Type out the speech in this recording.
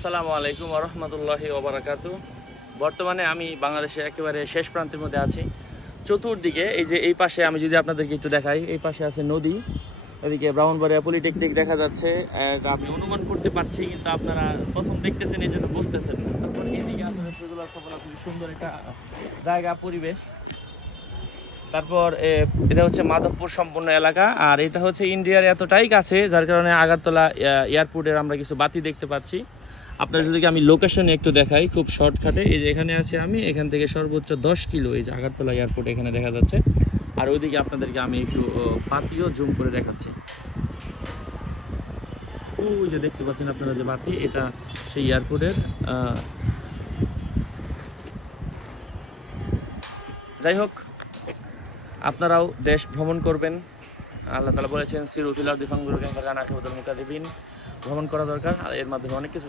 আসসালামু আলাইকুম ওয়া রাহমাতুল্লাহি ওয়া বারাকাতুহু। বর্তমানে আমি বাংলাদেশের একেবারে শেষ প্রান্তের মধ্যে আছি। চতুর্দিকে এই পাশে আমি যদি আপনাদেরকে একটু দেখাই, এই পাশে আছে নদী, এদিকে ব্রাহ্মণবাড়িয়া পলিটেকনিক দেখা যাচ্ছে। আমি অনুমান করতে পারছি, কিন্তু আপনারা প্রথম দেখতেছেন এই জন্য বুঝতেছেন না। তারপর এদিকে আছে রসুলুল্লাহ সাল্লাল্লাহু আলাইহি সুন্দর একটা জায়গা, পরিবেশ। তারপর এটা হচ্ছে মাধবপুর সম্পূর্ণ এলাকা, আর এটা হচ্ছে ইন্ডিয়ার এতটাই কাছে যার কারণে আগরতলা এয়ারপোর্টের আমরা কিছু বাতি দেখতে পাচ্ছি। আপনার যদি আমি লোকেশনে একটু দেখাই খুব শর্টকাটে, এই যে এখানে আছি আমি, এখান থেকে সর্বোচ্চ 10 কিলো এই যে আগরতলা এয়ারপোর্ট এখানে দেখা যাচ্ছে। আর ওইদিকে আপনাদেরকে আমি একটু বাতিও জুম করে দেখাচ্ছি। ওই যে দেখতে পাচ্ছেন আপনারা যে বাতি, এটা সেই এয়ারপোর্টের। যাই হোক, আপনারাও দেশ ভ্রমণ করবেন। আল্লাহ তাআলা বলেছেন সিরু ফিল আরদি ফানজুরু কাইফা কানা আকিবাতুল মুকায্যিবিন। ভ্রমণ করা দরকার, আর এর মাধ্যমে অনেক কিছু